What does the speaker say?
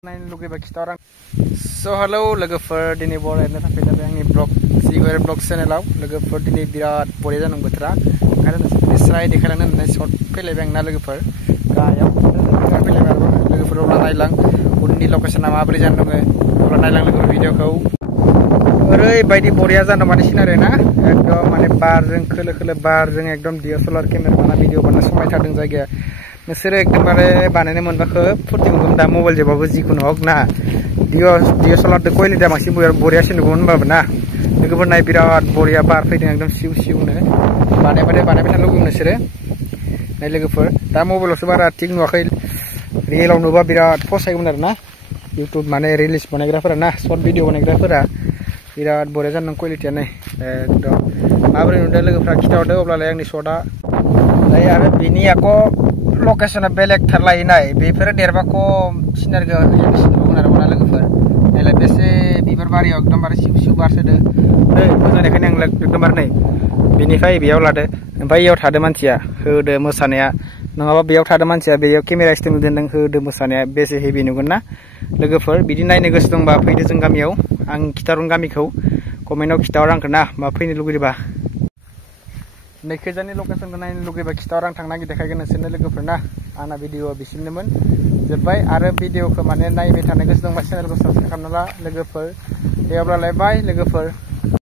नायनो लुगैबा खिथाहर आं स' हेलौ लोगोफोर दिनै बरायनो थाखाय जाबाय आंनि ब्लग सिगुएर ब्लग चेनेलाव लोगोफोर दिनै बिराद बरिया जादों बोथोरा ओंखायनो नोंसोरनो स्राय देखायलांनो होननानै सर्ट फैलायबाय आं ना लोगोफोर गाहायाव फैलायबाय आरो लोगोफोर अब्ला नायलां उननि लकेसना माबोरै जाना दङ अब्ला नायलां लोगोफोर भिडिअखौ ओरैबायदि बरिया जाना माने सिनारि ना एकदम माने बारजों खोलो खोलो बारजों एकदम DSLR केमेरा बाना भिडिअ बाना समायथारदों जायगाया नोंसोरो एकदमबारे बानायनो मोनबा खोब फुर्ति मोनगोन दा मबाइल जेबाबो जिखुनु हक ना DSLR क्वालिटिया बांसिन बरियासिन नुगौमोन होनबाबो ना लोगोफोर नाय बिराद बरिया बार फैदों एकदम सिउ सिउनो बानायबाय थानो लुगैयो नोंसोरो नाय लोगोफोर दा मबाइलावसो बारा थिग नुवाखै रियेलाव नुबा बिराद फसायगौमोन आरो ना इउटुब माने रिलिज बानायग्राफोरा ना सर्ट भिडिअ बानायग्राफोरा बिराद बरिया जादों क्वालिटिया नै एकदम माबोरै नुदों लोगोफ्रा खिथाहरदो अब्लालाय आंनि सर्टआ दायो आरो बिनि आक' लकेसना बेलेगथार लायनाय बेफोरो देरबाख' सिनारिखौ नुगोन आरो ना लोगोफोर नायलाय बेसे बिबार बारियाव एकदमबारे सिउ सिउ बारसोदो नै मोजांखायनो आं एकदमबारे नै बेनिफ्राय बेयाव लादो ओमफ्राय इयाव थादो मानसिया होदो मोसानाया नङाबा बेयाव थादो मानसिया बेयाव केमेरा स्टेन्ड दोनदों होदो मोसानाया बेसे हेभि नुगोन ना लोगोफोर बिदि नायनो गोसो दंबा फैदो जों गामियाव आं खिथाहरगोन गामिखौ कमेन्टआव खिथाहर आंखौ ना मा फैनो लुगैदोंबा नैखैजानि लकेसनखौ नायनो लुगैबा खिथाहर आं थांना देखायगोन नोंसोरनो लोगोफोर ना आंना भिडिअआ बिसिमनोमोन जोब्बाय आरो भिडिअखौ माने नायबाय थानो गोसो दंबा चेनेलखौ साबस्क्राइब खालामना ला लोगोफोर दे अब्लालाय बाय लोगोफोर।